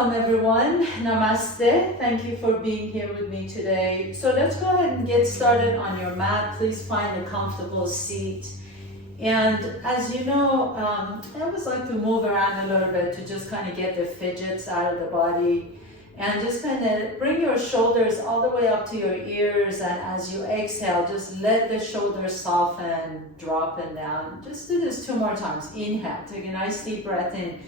Welcome everyone. Namaste. Thank you for being here with me today. So let's go ahead and get started on your mat. Please find a comfortable seat. And as you know, I always like to move around a little bit to just kind of get the fidgets out of the body. And just kind of bring your shoulders all the way up to your ears, and as you exhale, just let the shoulders soften, dropping down. Just do this 2 more times. Inhale, take a nice deep breath in.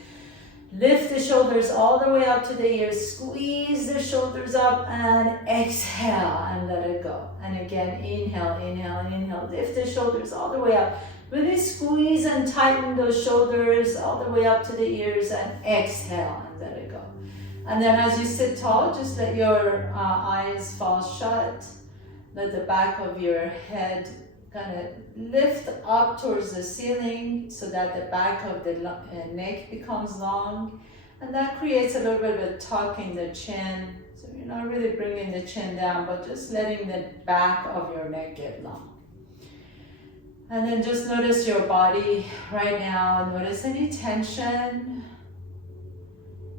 Lift the shoulders all the way up to the ears, squeeze the shoulders up, and exhale, and let it go. And again, inhale, inhale, inhale. Lift the shoulders all the way up. Really squeeze and tighten those shoulders all the way up to the ears, and exhale, and let it go. And then as you sit tall, just let your eyes fall shut. Let the back of your head kind of lift up towards the ceiling so that the back of the neck becomes long. And that creates a little bit of a tuck in the chin. So you're not really bringing the chin down, but just letting the back of your neck get long. And then just notice your body right now. Notice any tension.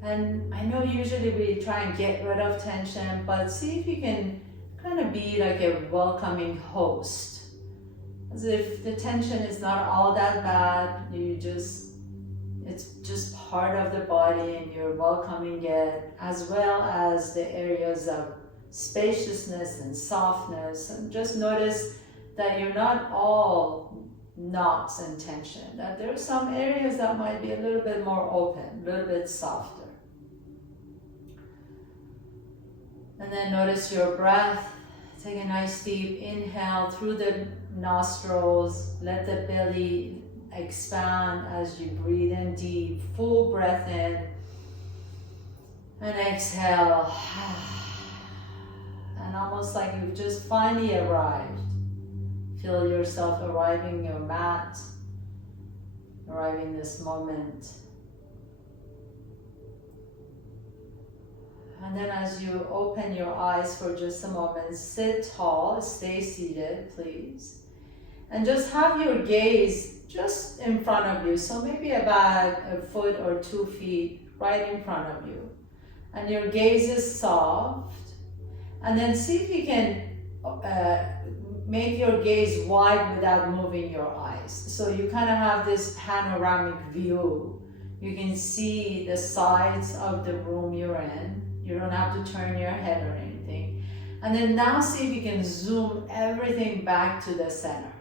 And I know usually we try and get rid of tension, but see if you can kind of be like a welcoming host. As if the tension is not all that bad, it's just part of the body and you're welcoming it, as well as the areas of spaciousness and softness. And just notice that you're not all knots and tension, that there are some areas that might be a little bit more open, a little bit softer. And then notice your breath. Take a nice deep inhale through the nostrils. Let the belly expand as you breathe in deep. Full breath in. And exhale. And almost like you've just finally arrived. Feel yourself arriving your mat. Arriving this moment. And then as you open your eyes for just a moment, sit tall, stay seated, please. And just have your gaze just in front of you. So maybe about a foot or 2 feet right in front of you. And your gaze is soft. And then see if you can make your gaze wide without moving your eyes. So you kind of have this panoramic view. You can see the sides of the room you're in. You don't have to turn your head or anything. And then now see if you can zoom everything back to the center.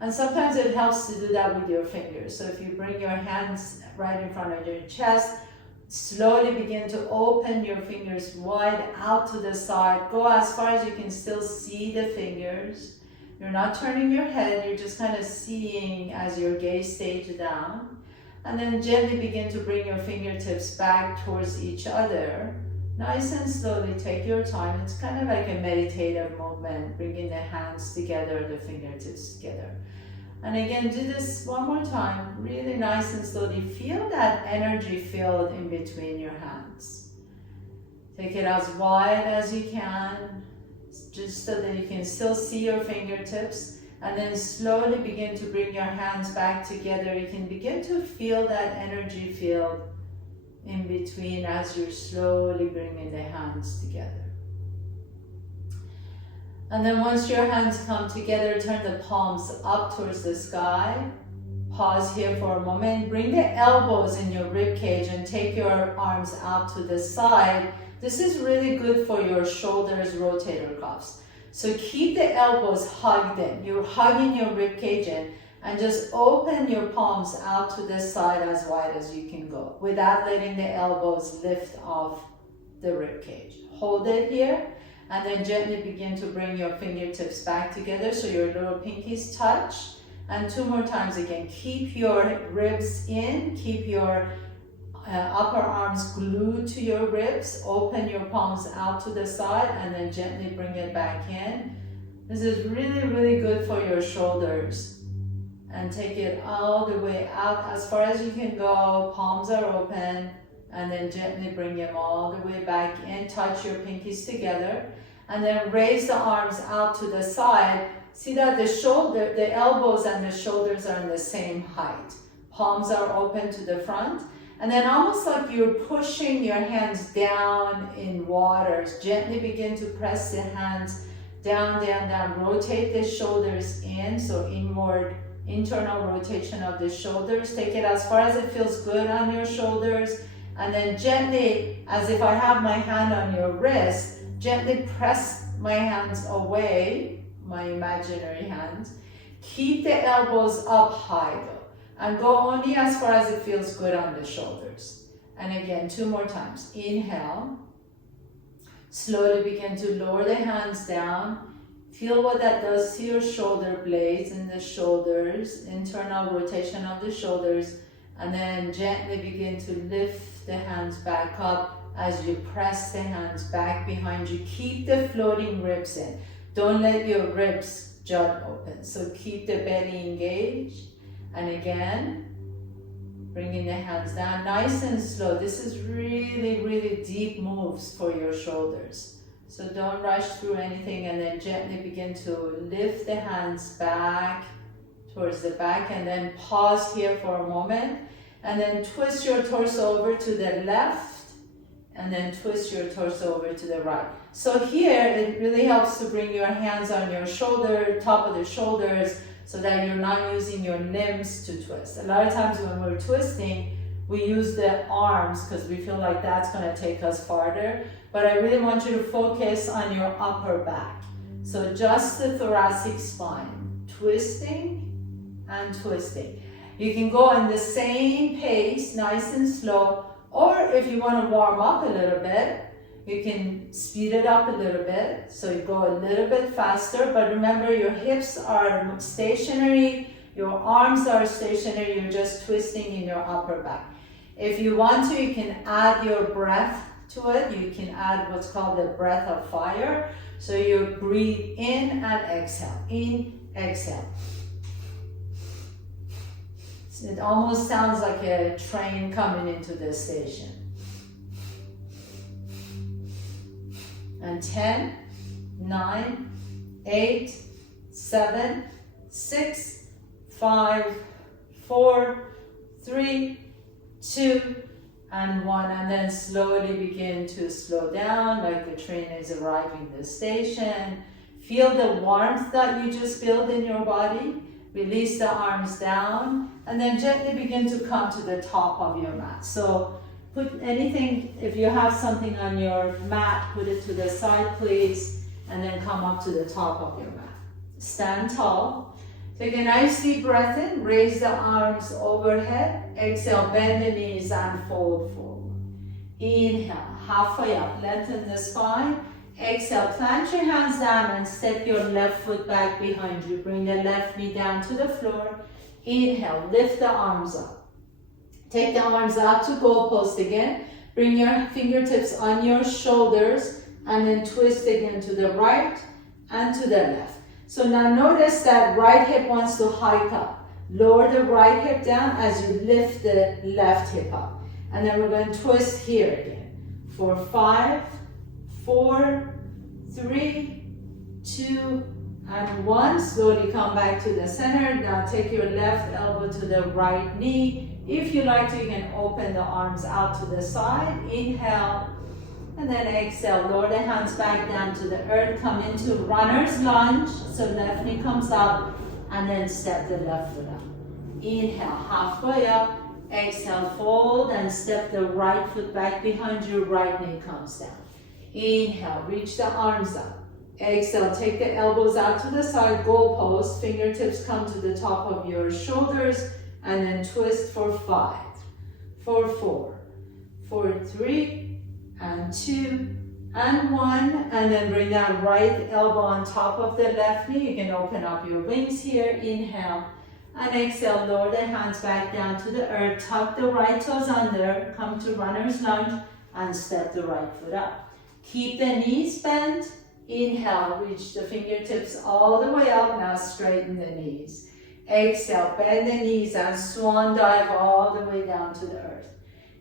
And sometimes it helps to do that with your fingers. So if you bring your hands right in front of your chest, slowly begin to open your fingers wide out to the side. Go as far as you can still see the fingers. You're not turning your head, you're just kind of seeing as your gaze stays down. And then gently begin to bring your fingertips back towards each other. Nice and slowly, take your time. It's kind of like a meditative movement, bringing the hands together, the fingertips together. And again, do this one more time, really nice and slowly. Feel that energy field in between your hands. Take it as wide as you can, just so that you can still see your fingertips. And then slowly begin to bring your hands back together. You can begin to feel that energy field in between as you're slowly bringing the hands together. And then once your hands come together, turn the palms up towards the sky. Pause here for a moment. Bring the elbows in your rib cage and take your arms out to the side. This is really good for your shoulders, rotator cuffs. So keep the elbows hugged in. You're hugging your rib cage in. And just open your palms out to the side as wide as you can go without letting the elbows lift off the rib cage. Hold it here and then gently begin to bring your fingertips back together so your little pinkies touch. And 2 more times again. Keep your ribs in, keep your upper arms glued to your ribs. Open your palms out to the side and then gently bring it back in. This is really, really good for your shoulders. And take it all the way out as far as you can go. Palms are open. And then gently bring them all the way back in. Touch your pinkies together. And then raise the arms out to the side. See that the elbows and the shoulders are in the same height. Palms are open to the front. And then almost like you're pushing your hands down in water. Gently begin to press the hands down, down, down. Rotate the shoulders in, so inward, internal rotation of the shoulders. Take it as far as it feels good on your shoulders. And then gently, as if I have my hand on your wrist, gently press my hands away, my imaginary hands. Keep the elbows up high though. And go only as far as it feels good on the shoulders. And again, 2 more times. Inhale. Slowly begin to lower the hands down. Feel what that does to your shoulder blades and the shoulders, internal rotation of the shoulders. And then gently begin to lift the hands back up as you press the hands back behind you. Keep the floating ribs in. Don't let your ribs jut open. So keep the belly engaged. And again, bringing the hands down nice and slow. This is really, really deep moves for your shoulders. So don't rush through anything, and then gently begin to lift the hands back towards the back, and then pause here for a moment. And then twist your torso over to the left, and then twist your torso over to the right. So here, it really helps to bring your hands on your shoulder, top of the shoulders, so that you're not using your limbs to twist. A lot of times when we're twisting, we use the arms because we feel like that's gonna take us farther. But I really want you to focus on your upper back. So just the thoracic spine, twisting and twisting. You can go in the same pace, nice and slow, or if you wanna warm up a little bit, you can speed it up a little bit, so you go a little bit faster, but remember your hips are stationary, your arms are stationary, you're just twisting in your upper back. If you want to, you can add your breath to it. You can add what's called the breath of fire. So you breathe in and exhale, in, exhale. So it almost sounds like a train coming into the station. And 10, 9, 8, 7, 6, 5, 4, 3, 2, and 1. And then slowly begin to slow down like the train is arriving at the station. Feel the warmth that you just built in your body. Release the arms down, and then gently begin to come to the top of your mat. So put anything, if you have something on your mat, put it to the side, please, and then come up to the top of your mat. Stand tall. Take a nice deep breath in, raise the arms overhead. Exhale, bend the knees and fold forward. Inhale, halfway up, lengthen the spine. Exhale, plant your hands down and step your left foot back behind you. Bring the left knee down to the floor. Inhale, lift the arms up. Take the arms out to goalpost again. Bring your fingertips on your shoulders and then twist again to the right and to the left. So now notice that right hip wants to hike up. Lower the right hip down as you lift the left hip up. And then we're going to twist here again. For 5, 4, 3, 2, and 1. Slowly come back to the center. Now take your left elbow to the right knee. If you like to, you can open the arms out to the side. Inhale, and then exhale. Lower the hands back down to the earth. Come into runner's lunge. So left knee comes up, and then step the left foot up. Inhale, halfway up. Exhale, fold, and step the right foot back behind you. Right knee comes down. Inhale, reach the arms up. Exhale, take the elbows out to the side, goalpost. Fingertips come to the top of your shoulders, and then twist for 5, for 4, for 3, and 2, and 1. And then bring that right elbow on top of the left knee. You can open up your wings here. Inhale, and exhale, lower the hands back down to the earth. Tuck the right toes under, come to runner's lunge, and step the right foot up. Keep the knees bent. Inhale, reach the fingertips all the way up. Now straighten the knees. Exhale, bend the knees and swan dive all the way down to the earth.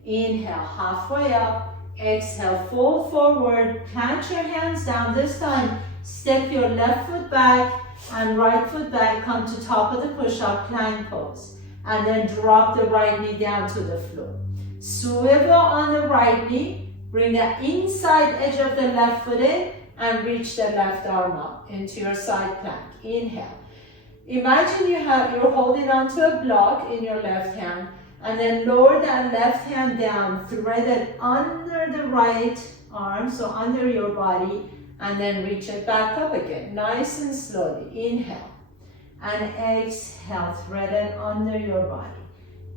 Inhale, halfway up. Exhale, fold forward. Plant your hands down. This time, step your left foot back and right foot back. Come to top of the push-up plank pose. And then drop the right knee down to the floor. Swivel on the right knee. Bring the inside edge of the left foot in and reach the left arm up into your side plank. Inhale. Imagine you're holding onto a block in your left hand, and then lower that left hand down, thread it under the right arm, so under your body, and then reach it back up again, nice and slowly. Inhale. And exhale, thread it under your body.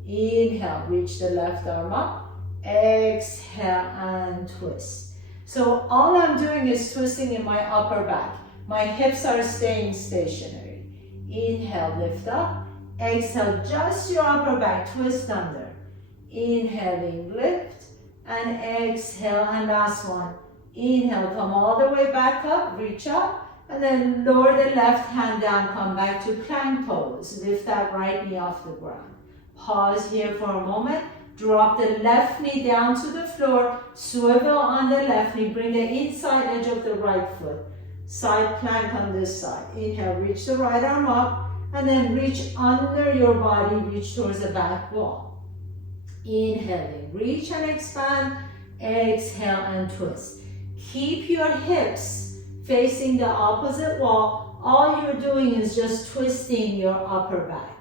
Inhale, reach the left arm up. Exhale and twist. So all I'm doing is twisting in my upper back. My hips are staying stationary. Inhale, lift up. Exhale, just your upper back, twist under. Inhaling, lift. And exhale, and last one. Inhale, come all the way back up, reach up. And then lower the left hand down, come back to plank pose. Lift that right knee off the ground. Pause here for a moment. Drop the left knee down to the floor. Swivel on the left knee. Bring the inside edge of the right foot. Side plank on this side. Inhale, reach the right arm up. And then reach under your body. Reach towards the back wall. Inhaling, reach and expand. Exhale and twist. Keep your hips facing the opposite wall. All you're doing is just twisting your upper back.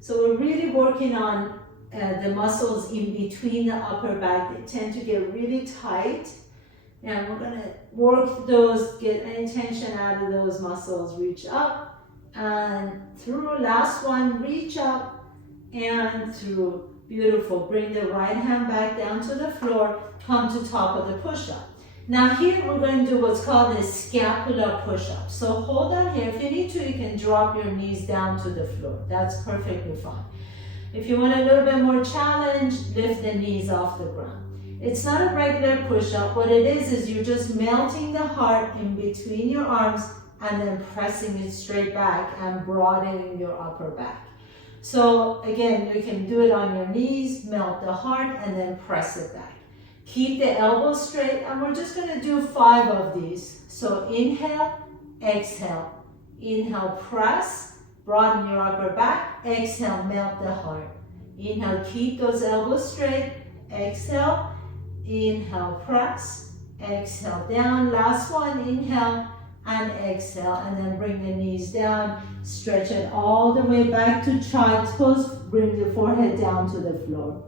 So we're really working on the muscles in between the upper back. They tend to get really tight. And we're gonna work those, get any tension out of those muscles. Reach up and through. Last one, reach up and through. Beautiful. Bring the right hand back down to the floor. Come to top of the push-up. Now here we're going to do what's called a scapular push-up. So hold on here. If you need to, you can drop your knees down to the floor. That's perfectly fine. If you want a little bit more challenge, lift the knees off the ground. It's not a regular push-up. What it is you're just melting the heart in between your arms and then pressing it straight back and broadening your upper back. So again, you can do it on your knees, melt the heart, and then press it back. Keep the elbows straight, and we're just going to do 5 of these. So inhale, exhale. Inhale, press, broaden your upper back. Exhale, melt the heart. Inhale, keep those elbows straight. Exhale, inhale, press. Exhale, down. Last one, inhale and exhale. And then bring the knees down. Stretch it all the way back to child's pose. Bring the forehead down to the floor.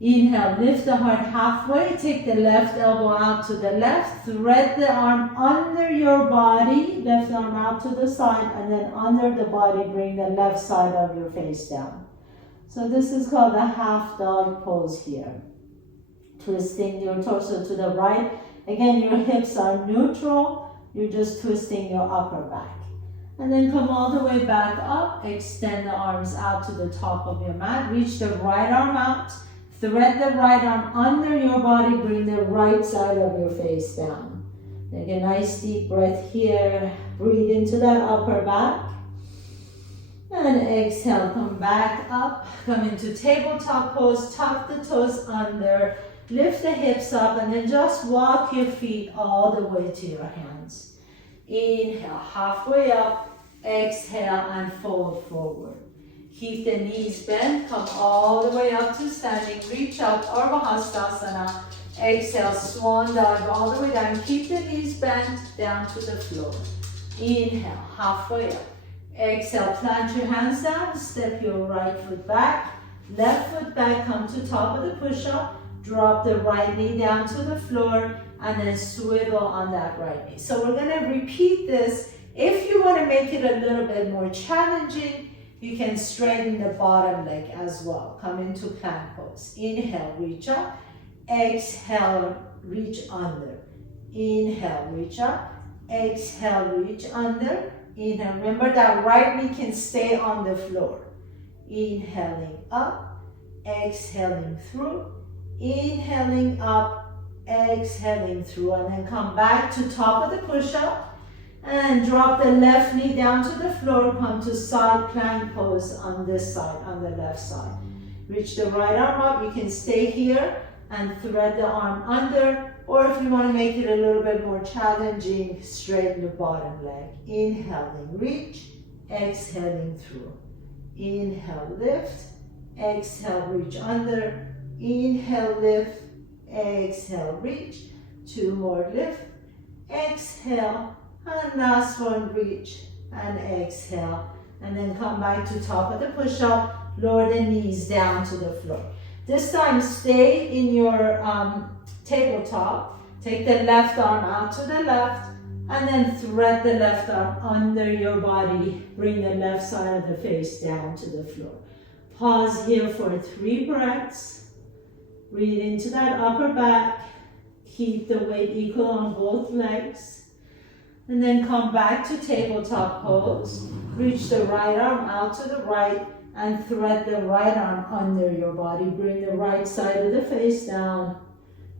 Inhale, lift the heart halfway, take the left elbow out to the left, thread the arm under your body, left arm out to the side, and then under the body, bring the left side of your face down. So this is called the half dog pose here. Twisting your torso to the right. Again, your hips are neutral, you're just twisting your upper back. And then come all the way back up, extend the arms out to the top of your mat, reach the right arm out, thread the right arm under your body, bring the right side of your face down. Take a nice deep breath here. Breathe into that upper back. And exhale, come back up. Come into tabletop pose, tuck the toes under, lift the hips up, and then just walk your feet all the way to your hands. Inhale, halfway up. Exhale and fold forward. Keep the knees bent, come all the way up to standing, reach up, Ardha Hastasana. Exhale, swan dive all the way down. Keep the knees bent down to the floor. Inhale, halfway up. Exhale, plant your hands down, step your right foot back, left foot back, come to top of the push-up, drop the right knee down to the floor, and then swivel on that right knee. So we're gonna repeat this. If you wanna make it a little bit more challenging, you can straighten the bottom leg as well. Come into plank pose. Inhale, reach up. Exhale, reach under. Inhale, reach up. Exhale, reach under. Inhale. Remember that right knee can stay on the floor. Inhaling up. Exhaling through. Inhaling up. Exhaling through. And then come back to top of the push-up. And drop the left knee down to the floor. Come to side plank pose on this side, on the left side. Reach the right arm up. You can stay here and thread the arm under. Or if you want to make it a little bit more challenging, straighten the bottom leg. Inhaling, reach. Exhaling through. Inhale, lift. Exhale, reach under. Inhale, lift. Exhale, reach. 2 more, lift. Exhale. And last one, reach. And exhale. And then come back to top of the push-up. Lower the knees down to the floor. This time, stay in your tabletop. Take the left arm out to the left. And then thread the left arm under your body. Bring the left side of the face down to the floor. Pause here for 3 breaths. Breathe into that upper back. Keep the weight equal on both legs. And then come back to tabletop pose. Reach the right arm out to the right and thread the right arm under your body. Bring the right side of the face down.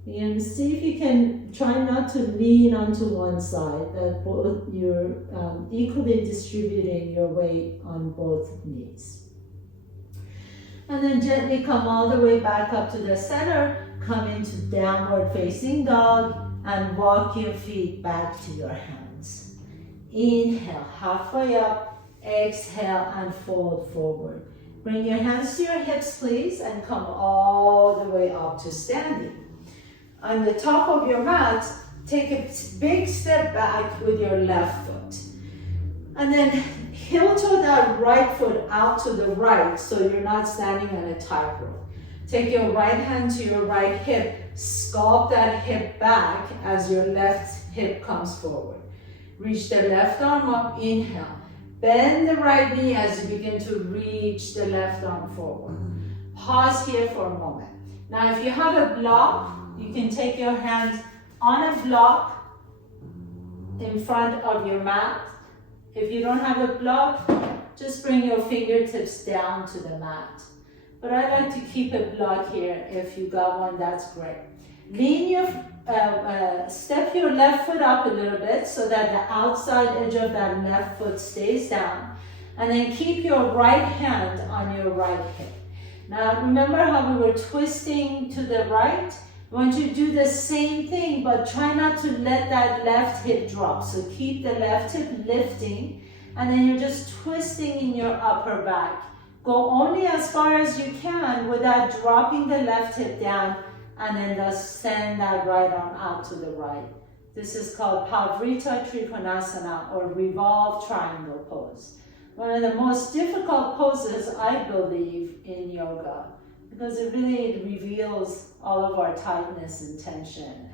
And see if you can try not to lean onto one side, that both you're equally distributing your weight on both knees. And then gently come all the way back up to the center, come into downward facing dog, and walk your feet back to your hands. Inhale, halfway up, exhale, and fold forward. Bring your hands to your hips, please, and come all the way up to standing. On the top of your mat, take a big step back with your left foot. And then heel toe that right foot out to the right so you're not standing on a tightrope. Take your right hand to your right hip, sculpt that hip back as your left hip comes forward. Reach the left arm up, inhale. Bend the right knee as you begin to reach the left arm forward. Pause here for a moment. Now if you have a block, you can take your hands on a block in front of your mat. If you don't have a block, just bring your fingertips down to the mat. But I like to keep a block here. If you got one, that's great. Step your left foot up a little bit so that the outside edge of that left foot stays down. And then keep your right hand on your right hip. Now remember how we were twisting to the right? I want you to do the same thing, but try not to let that left hip drop. So keep the left hip lifting, and then you're just twisting in your upper back. Go only as far as you can without dropping the left hip down, and then just send that right arm out to the right. This is called Pavrita Trikonasana, or revolve triangle pose. One of the most difficult poses, I believe, in yoga, because it really reveals all of our tightness and tension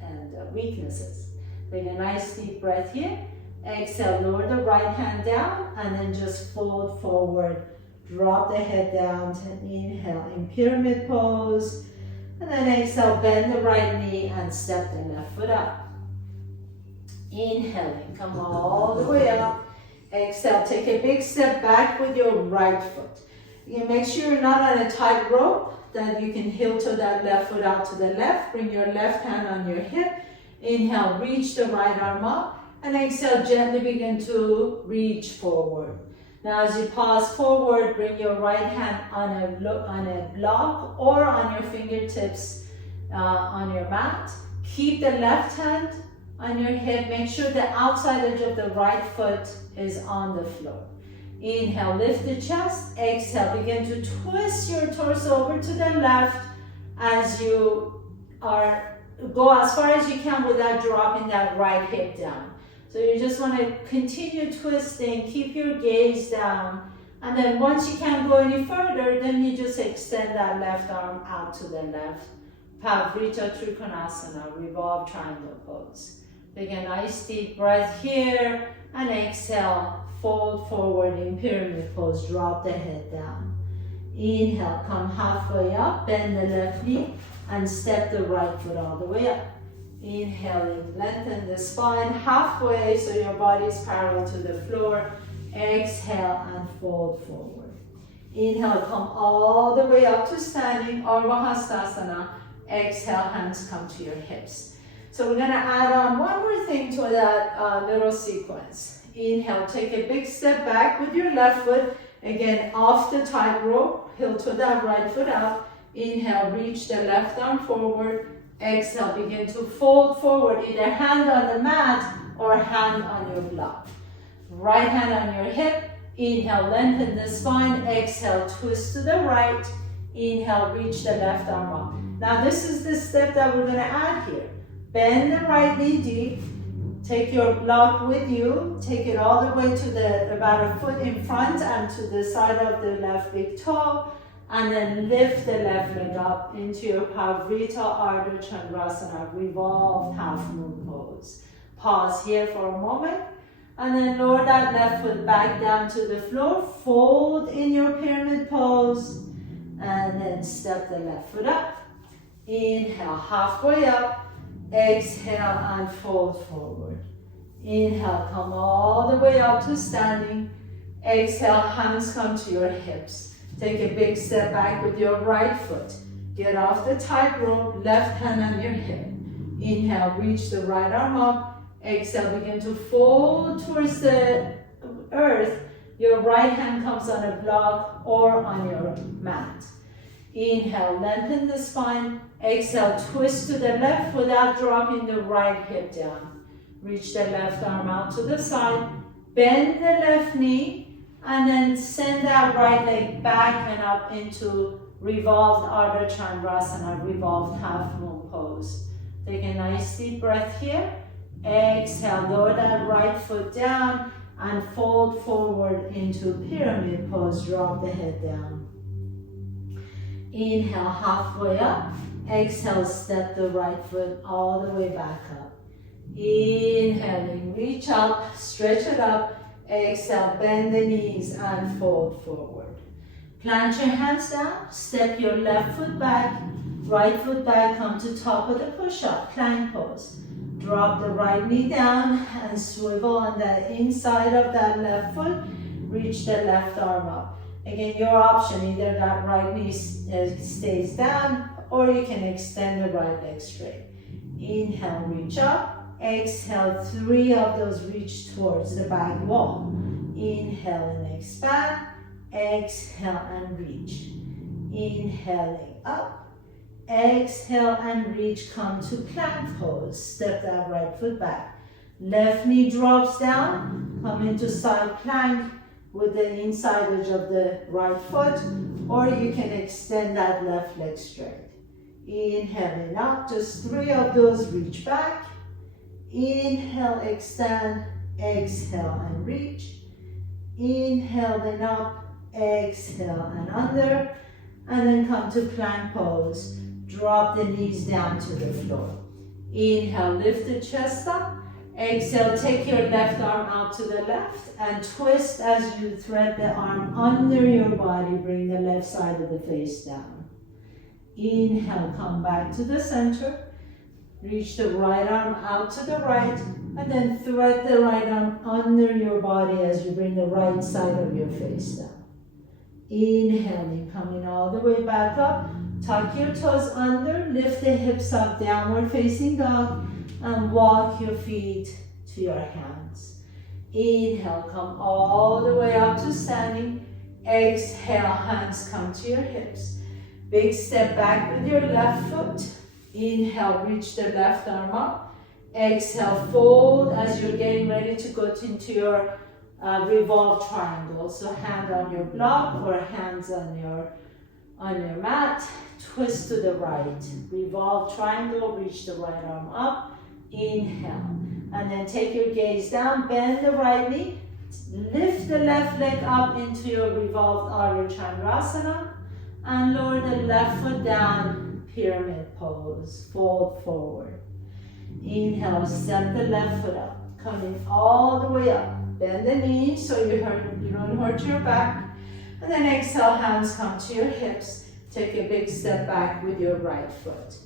and weaknesses. Take a nice deep breath here. Exhale, lower the right hand down, and then just fold forward. Drop the head down to inhale in pyramid pose. And then exhale, bend the right knee and step the left foot up. Inhaling, come all the way up. Exhale, take a big step back with your right foot. You can make sure you're not on a tight rope, that you can heel toe that left foot out to the left. Bring your left hand on your hip. Inhale, reach the right arm up. And exhale, gently begin to reach forward. Now as you pause forward, bring your right hand on a block or on your fingertips on your mat. Keep the left hand on your hip. Make sure the outside edge of the right foot is on the floor. Inhale, lift the chest. Exhale, begin to twist your torso over to the left as you go as far as you can without dropping that right hip down. So you just want to continue twisting, keep your gaze down, and then once you can't go any further, then you just extend that left arm out to the left. Pavrita Trikonasana, revolve triangle pose. Take a nice deep breath here, and exhale, fold forward in pyramid pose, drop the head down. Inhale, come halfway up, bend the left knee, and step the right foot all the way up. Inhaling, lengthen the spine halfway so your body is parallel to the floor. Exhale and fold forward. Inhale, come all the way up to standing, Urdhva Hastasana. Exhale, hands come to your hips. So we're gonna add on one more thing to that little sequence. Inhale, take a big step back with your left foot. Again, off the tightrope, heel to that right foot out. Inhale, reach the left arm forward. Exhale, begin to fold forward, either hand on the mat or hand on your block. Right hand on your hip. Inhale, lengthen the spine. Exhale, twist to the right. Inhale, reach the left arm up. Now this is the step that we're gonna add here. Bend the right knee deep. Take your block with you. Take it all the way to about a foot in front and to the side of the left big toe. And then lift the left leg up into your Pavrita Ardha Chandrasana, revolved half moon pose. Pause here for a moment. And then lower that left foot back down to the floor. Fold in your pyramid pose. And then step the left foot up. Inhale, halfway up. Exhale and fold forward. Inhale, come all the way up to standing. Exhale, hands come to your hips. Take a big step back with your right foot. Get off the tightrope, left hand on your hip. Inhale, reach the right arm up. Exhale, begin to fold towards the earth. Your right hand comes on a block or on your mat. Inhale, lengthen the spine. Exhale, twist to the left without dropping the right hip down. Reach the left arm out to the side. Bend the left knee. And then send that right leg back and up into revolved Ardha Chandrasana, revolved half moon pose. Take a nice deep breath here. Exhale, lower that right foot down and fold forward into pyramid pose. Drop the head down. Inhale, halfway up. Exhale, step the right foot all the way back up. Inhaling, reach up, stretch it up. Exhale, bend the knees and fold forward. Plant your hands down, step your left foot back, right foot back, come to top of the push-up, plank pose. Drop the right knee down and swivel on the inside of that left foot. Reach the left arm up. Again, your option, either that right knee stays down or you can extend the right leg straight. Inhale, reach up. Exhale, 3 of those reach towards the back wall. Inhale and expand. Exhale and reach. Inhaling up. Exhale and reach. Come to plank pose. Step that right foot back. Left knee drops down. Come into side plank with the inside edge of the right foot. Or you can extend that left leg straight. Inhaling up. Just 3 of those reach back. Inhale, extend, exhale and reach. Inhale, then up, exhale and under. And then come to plank pose. Drop the knees down to the floor. Inhale, lift the chest up. Exhale, take your left arm out to the left and twist as you thread the arm under your body. Bring the left side of the face down. Inhale, come back to the center. Reach the right arm out to the right, and then thread the right arm under your body as you bring the right side of your face down. Inhaling, coming all the way back up. Tuck your toes under, lift the hips up, downward facing dog, and walk your feet to your hands. Inhale, come all the way up to standing. Exhale, hands come to your hips. Big step back with your left foot. Inhale, reach the left arm up. Exhale, fold as you're getting ready to go into your revolved triangle. So hand on your block or hands on your mat. Twist to the right. Revolved triangle, reach the right arm up. Inhale. And then take your gaze down, bend the right knee. Lift the left leg up into your revolved Ardha Chandrasana. And lower the left foot down. Pyramid pose, fold forward. Inhale, step the left foot up, coming all the way up. Bend the knees so you don't hurt your back. And then exhale, hands come to your hips. Take a big step back with your right foot.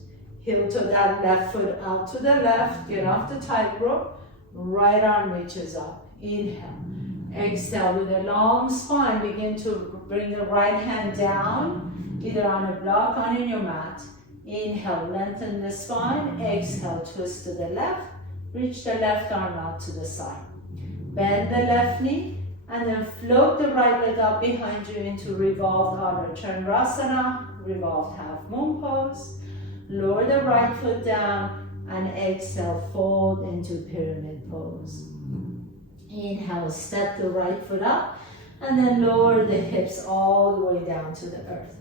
Heel to that left foot out to the left. Get off the tightrope. Right arm reaches up. Inhale. Exhale with a long spine. Begin to bring the right hand down, either on a block or in your mat. Inhale, lengthen the spine. Exhale, twist to the left. Reach the left arm out to the side. Bend the left knee and then float the right leg up behind you into revolved Ardha Chandrasana, revolved half moon pose. Lower the right foot down and exhale, fold into pyramid pose. Inhale, step the right foot up and then lower the hips all the way down to the earth.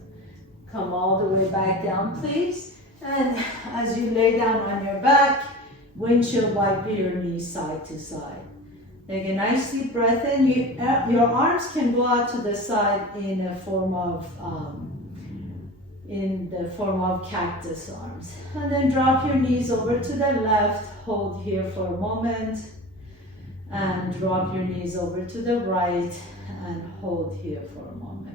come all the way back down, please. And as you lay down on your back, windshield wiper your knees side to side. Take a nice deep breath in. Your arms can go out to the side in the form of cactus arms. And then drop your knees over to the left. Hold here for a moment. And drop your knees over to the right. And hold here for a moment.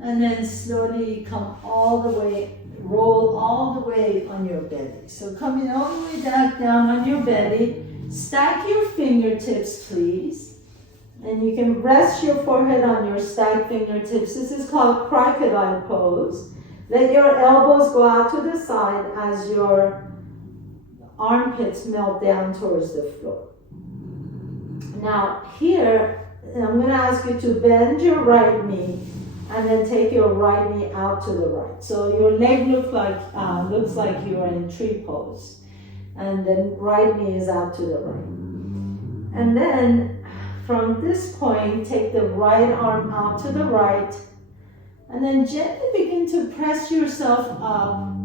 And then slowly come all the way, roll all the way on your belly. So coming all the way back down on your belly. Stack your fingertips, please. And you can rest your forehead on your stacked fingertips. This is called crocodile pose. Let your elbows go out to the side as your armpits melt down towards the floor. Now here, I'm going to ask you to bend your right knee and then take your right knee out to the right. So your leg looks like you're in tree pose. And then right knee is out to the right. And then from this point, take the right arm out to the right. And then gently begin to press yourself up.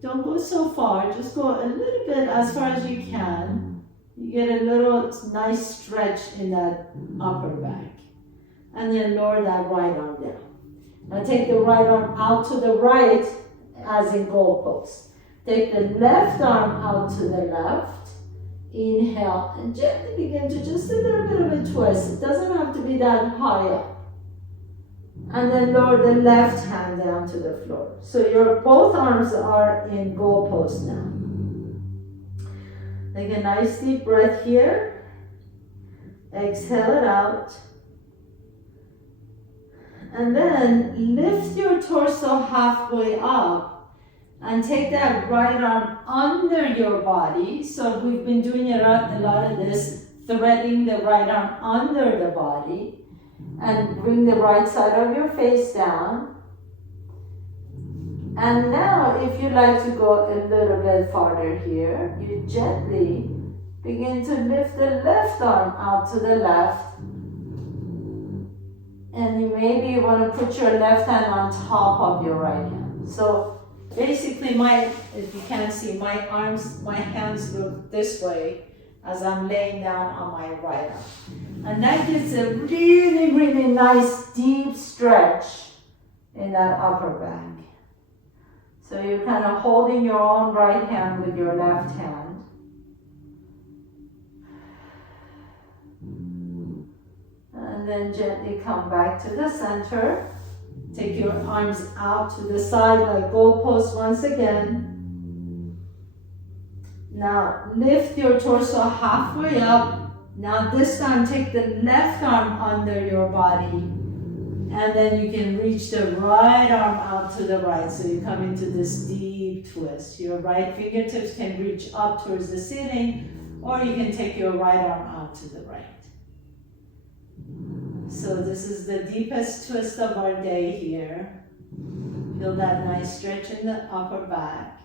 Don't go so far, just go a little bit as far as you can. You get a little nice stretch in that upper back. And then lower that right arm down. Now take the right arm out to the right as in goalpost. Take the left arm out to the left. Inhale and gently begin to just a little bit of a twist. It doesn't have to be that high up. And then lower the left hand down to the floor. So your both arms are in goalpost now. Take a nice deep breath here. Exhale it out. And then lift your torso halfway up. And take that right arm under your body. So we've been doing a lot of this, threading the right arm under the body. And bring the right side of your face down. And now, if you'd like to go a little bit farther here, you gently begin to lift the left arm out to the left. And you maybe want to put your left hand on top of your right hand. So basically, if you can't see, my hands look this way as I'm laying down on my right arm. And that gives a really, really nice deep stretch in that upper back. So you're kind of holding your own right hand with your left hand. And then gently come back to the center. Take your arms out to the side like goalposts once again. Now lift your torso halfway up. Now this time take the left arm under your body. And then you can reach the right arm out to the right. So you come into this deep twist. Your right fingertips can reach up towards the ceiling, or you can take your right arm out to the right. So this is the deepest twist of our day here. Feel that nice stretch in the upper back.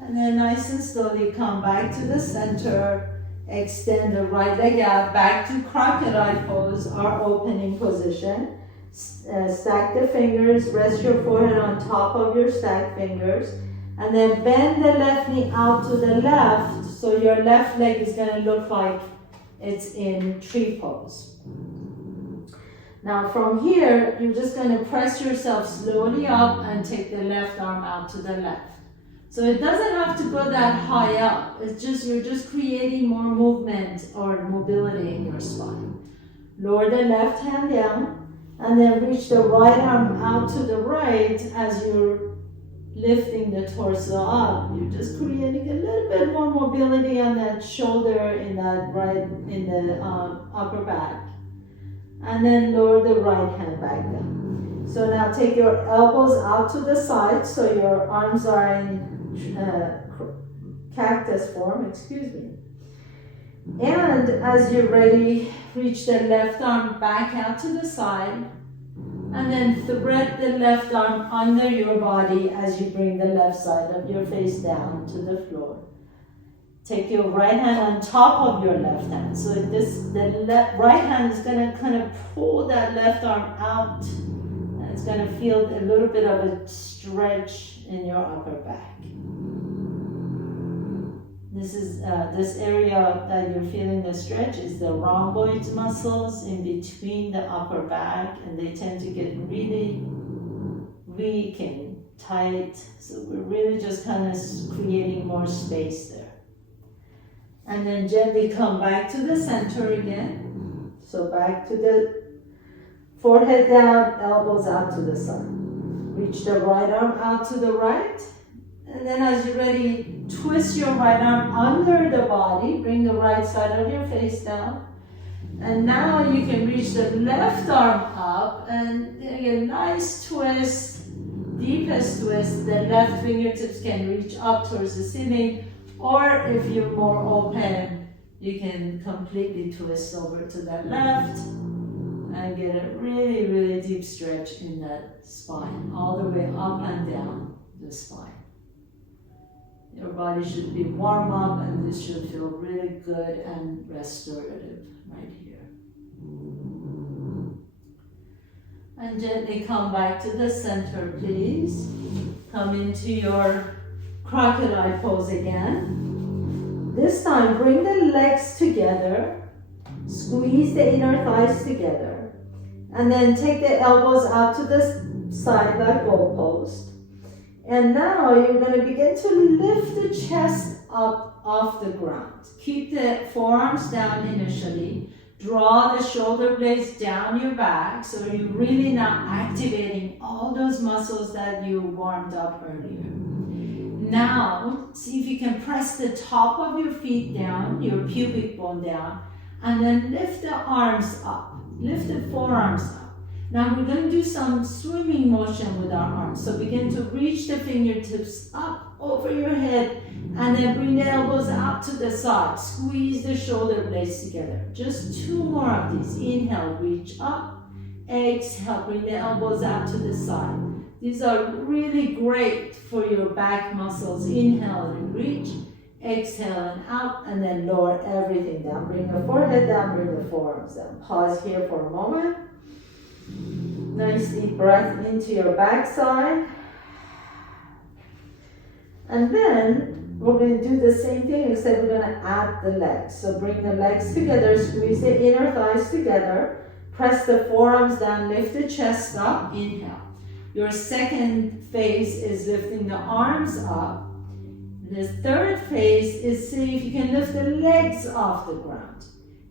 And then nice and slowly come back to the center. Extend the right leg out back to crocodile pose, our opening position. Stack the fingers, rest your forehead on top of your stacked fingers. And then bend the left knee out to the left, so your left leg is going to look like it's in tree pose. Now from here, you're just going to press yourself slowly up and take the left arm out to the left. So it doesn't have to go that high up. It's just, you're just creating more movement or mobility in your spine. Lower the left hand down and then reach the right arm out to the right as you're lifting the torso up. You're just creating a little bit more mobility on that shoulder in the upper back. And then lower the right hand back down. So now take your elbows out to the side so your arms are in cactus form, And as you're ready, reach the left arm back out to the side. And then thread the left arm under your body as you bring the left side of your face down to the floor. Take your right hand on top of your left hand. So the right hand is going to kind of pull that left arm out. And it's going to feel a little bit of a stretch in your upper back. This is this area that you're feeling the stretch is the rhomboid muscles in between the upper back, and they tend to get really weak and tight. So we're really just kind of creating more space there. And then gently come back to the center again. So back to the forehead down, elbows out to the side. Reach the right arm out to the right. And then as you're ready, twist your right arm under the body. Bring the right side of your face down. And now you can reach the left arm up and a nice twist, deepest twist. The left fingertips can reach up towards the ceiling. Or if you're more open, you can completely twist over to the left and get a really, really deep stretch in that spine, all the way up and down the spine. Your body should be warm up, and this should feel really good and restorative right here. And gently come back to the center, please. Come into your crocodile pose again. This time, bring the legs together. Squeeze the inner thighs together. And then take the elbows out to the side like goalpost. And now you're going to begin to lift the chest up off the ground. Keep the forearms down initially. Draw the shoulder blades down your back, so you're really now activating all those muscles that you warmed up earlier. Now, see if you can press the top of your feet down, your pubic bone down, and then lift the arms up. Lift the forearms up. Now we're going to do some swimming motion with our arms. So begin to reach the fingertips up over your head and then bring the elbows out to the side. Squeeze the shoulder blades together. Just 2 more of these. Inhale, reach up. Exhale, bring the elbows out to the side. These are really great for your back muscles. Inhale and reach. Exhale and out, and then lower everything down. Bring the forehead down, bring the forearms down. Pause here for a moment. Nice deep breath into your backside. And then we're going to do the same thing, except we're going to add the legs. So bring the legs together, squeeze the inner thighs together, press the forearms down, lift the chest up, inhale. Your second phase is lifting the arms up. The third phase is see if you can lift the legs off the ground.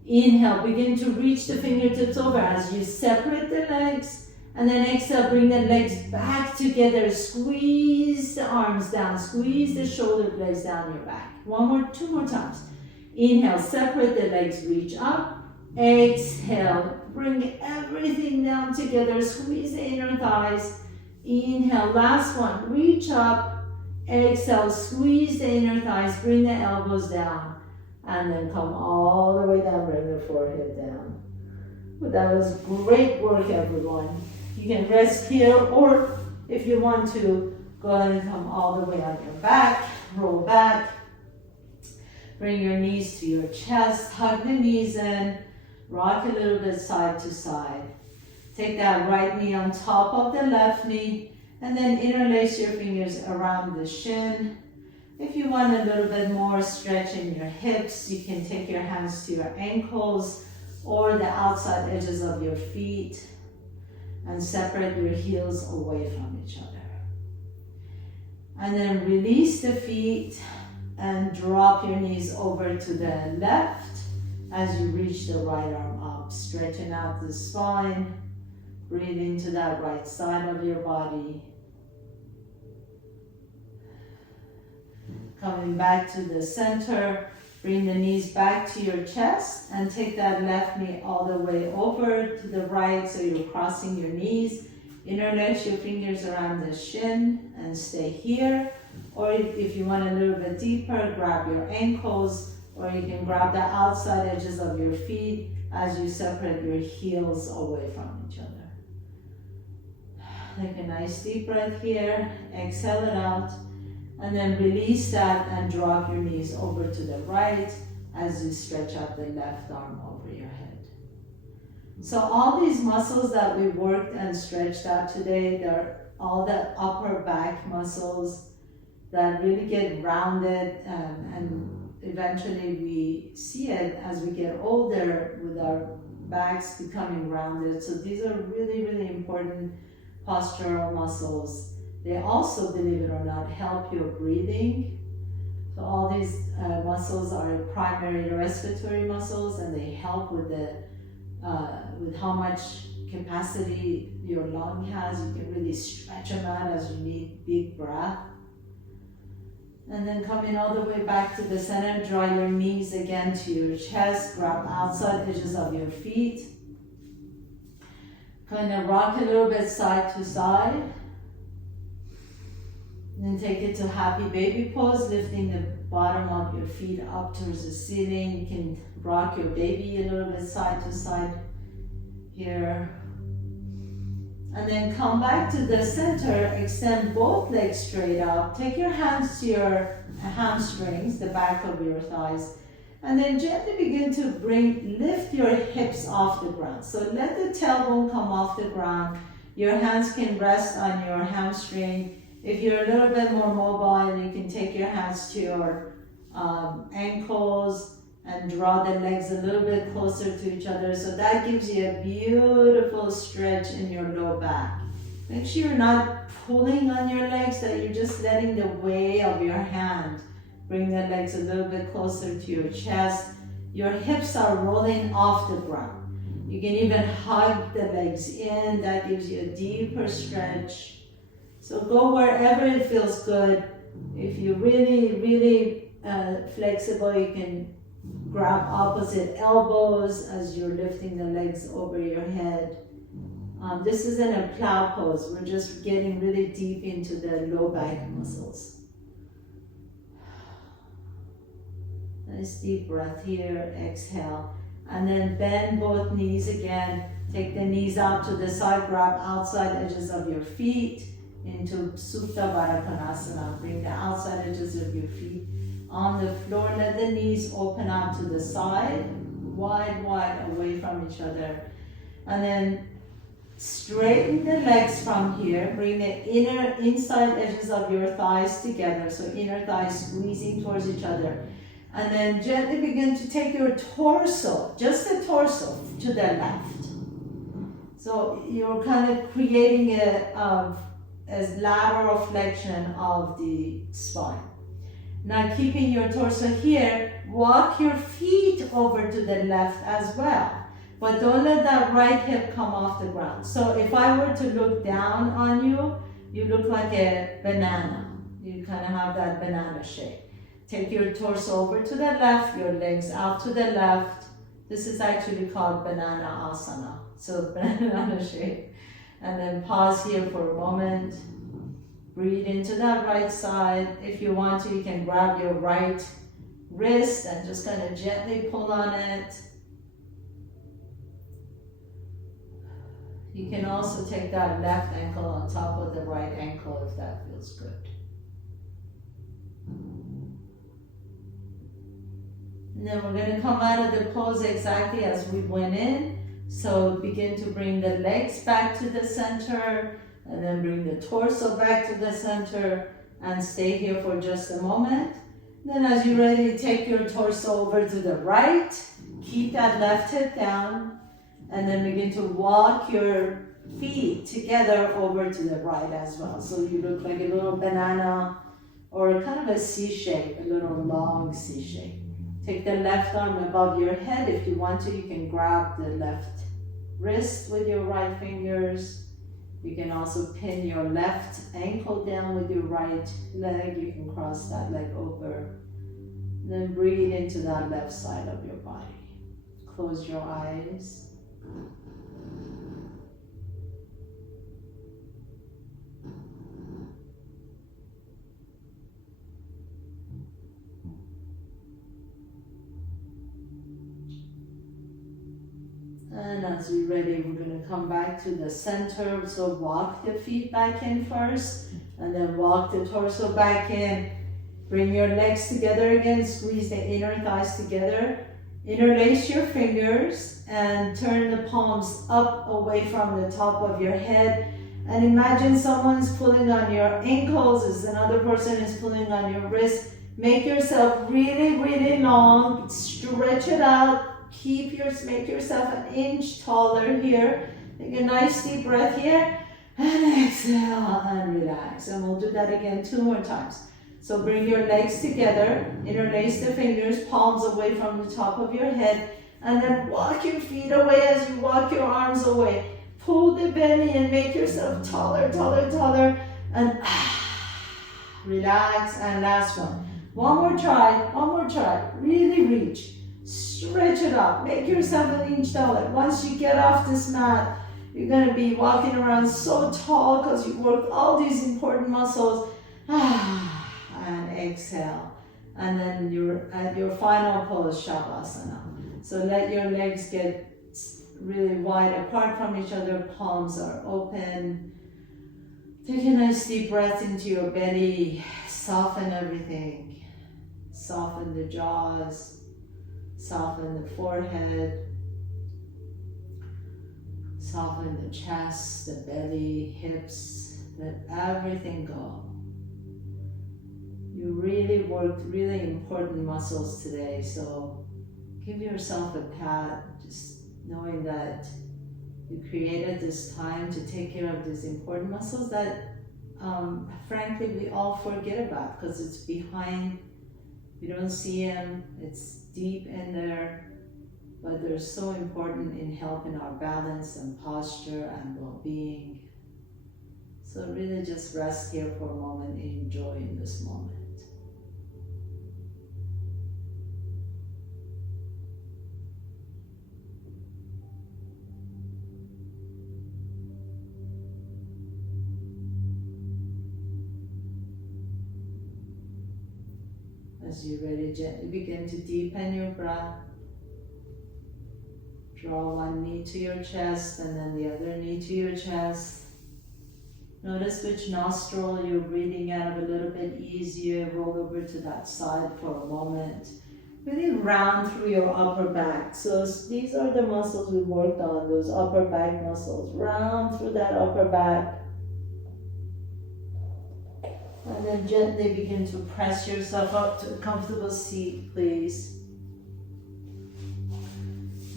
Inhale, begin to reach the fingertips over as you separate the legs, and then exhale, bring the legs back together. Squeeze the arms down, squeeze the shoulder blades down your back. 2 more times. Inhale, separate the legs, reach up. Exhale, bring everything down together, squeeze the inner thighs. Inhale, last one, reach up. Exhale, squeeze the inner thighs, bring the elbows down, and then come all the way down, bring the forehead down. Well, that was great work, everyone. You can rest here, or if you want to, go ahead and come all the way on your back, roll back, bring your knees to your chest, hug the knees in, rock a little bit side to side. Take that right knee on top of the left knee, and then interlace your fingers around the shin. If you want a little bit more stretch in your hips, you can take your hands to your ankles or the outside edges of your feet and separate your heels away from each other. And then release the feet and drop your knees over to the left as you reach the right arm up, stretching out the spine. Breathe into that right side of your body. Coming back to the center, bring the knees back to your chest and take that left knee all the way over to the right so you're crossing your knees. Interlace your fingers around the shin and stay here. Or if you want a little bit deeper, grab your ankles, or you can grab the outside edges of your feet as you separate your heels away from each other. Take a nice deep breath here, exhale it out, And then release that and drop your knees over to the right as you stretch out the left arm over your head. So all these muscles that we worked and stretched out today, they're all the upper back muscles that really get rounded, and eventually we see it as we get older with our backs becoming rounded. So these are really, really important postural muscles. They also, believe it or not, help your breathing. So all these muscles are primary respiratory muscles, and they help with with how much capacity your lung has. You can really stretch them out as you need big breath. And then coming all the way back to the center, draw your knees again to your chest, grab outside edges of your feet. Kind of rock a little bit side to side. Then take it to happy baby pose, lifting the bottom of your feet up towards the ceiling. You can rock your baby a little bit side to side here. And then come back to the center, extend both legs straight up. Take your hands to your hamstrings, the back of your thighs. And then gently begin to lift your hips off the ground. So let the tailbone come off the ground. Your hands can rest on your hamstring. If you're a little bit more mobile, you can take your hands to your ankles and draw the legs a little bit closer to each other. So that gives you a beautiful stretch in your low back. Make sure you're not pulling on your legs, that you're just letting the weight of your hand bring the legs a little bit closer to your chest. Your hips are rolling off the ground. You can even hug the legs in. That gives you a deeper stretch. So go wherever it feels good. If you're really, really flexible, you can grab opposite elbows as you're lifting the legs over your head. This isn't a plow pose. We're just getting really deep into the low back muscles. Nice deep breath here. Exhale. And then bend both knees again. Take the knees out to the side. Grab outside edges of your feet into Supta Baddha Konasana. Bring the outside edges of your feet on the floor. Let the knees open out to the side, wide away from each other. And then straighten the legs from here. Bring the inside edges of your thighs together. So inner thighs squeezing towards each other. And then gently begin to take your torso, just the torso, to the left. So you're kind of creating a lateral flexion of the spine. Now keeping your torso here, walk your feet over to the left as well. But don't let that right hip come off the ground. So if I were to look down on you, you look like a banana. You kind of have that banana shape. Take your torso over to the left, your legs out to the left. This is actually called banana asana. So banana shape. And then pause here for a moment. Breathe into that right side. If you want to, you can grab your right wrist and just kind of gently pull on it. You can also take that left ankle on top of the right ankle if that feels good. And then we're going to come out of the pose exactly as we went in. So begin to bring the legs back to the center, and then bring the torso back to the center, and stay here for just a moment. Then as you're ready, take your torso over to the right, keep that left hip down, and then begin to walk your feet together over to the right as well. So you look like a little banana, or kind of a C shape, a little long C shape. Take the left arm above your head. If you want to, you can grab the left wrist with your right fingers. You can also pin your left ankle down with your right leg. You can cross that leg over. Then breathe into that left side of your body. Close your eyes. And as you're ready, we're going to come back to the center. So walk the feet back in first. And then walk the torso back in. Bring your legs together again. Squeeze the inner thighs together. Interlace your fingers and turn the palms up away from the top of your head. And imagine someone's pulling on your ankles as another person is pulling on your wrist. Make yourself really, really long. Stretch it out. Make yourself an inch taller here. Take a nice deep breath here. And exhale and relax. And we'll do that again 2 more times. So bring your legs together. Interlace the fingers, palms away from the top of your head. And then walk your feet away as you walk your arms away. Pull the belly and make yourself taller, taller, taller. And relax. And last one. One more try. Really reach. Stretch it up. Make yourself an inch taller. Once you get off this mat, you're going to be walking around so tall because you worked all these important muscles. And exhale. And then you're at your final pose, Shavasana. So let your legs get really wide apart from each other. Palms are open. Take a nice deep breath into your belly. Soften everything. Soften the jaws. Soften the forehead. Soften the chest, the belly, hips. Let everything go. You really worked really important muscles today, so give yourself a pat, just knowing that you created this time to take care of these important muscles that frankly we all forget about because it's behind, we don't see them, it's deep in there, but they're so important in helping our balance and posture and well-being. So really just rest here for a moment, enjoy in this moment. As you're ready, gently begin to deepen your breath. Draw one knee to your chest and then the other knee to your chest. Notice which nostril you're breathing out a little bit easier. Roll over to that side for a moment. Really round through your upper back. So these are the muscles we worked on, those upper back muscles. Round through that upper back. And then gently begin to press yourself up to a comfortable seat, please.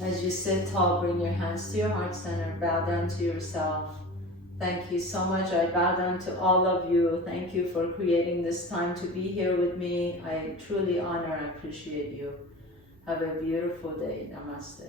As you sit tall, bring your hands to your heart center, bow down to yourself. Thank you so much. I bow down to all of you. Thank you for creating this time to be here with me. I truly honor and appreciate you. Have a beautiful day. Namaste.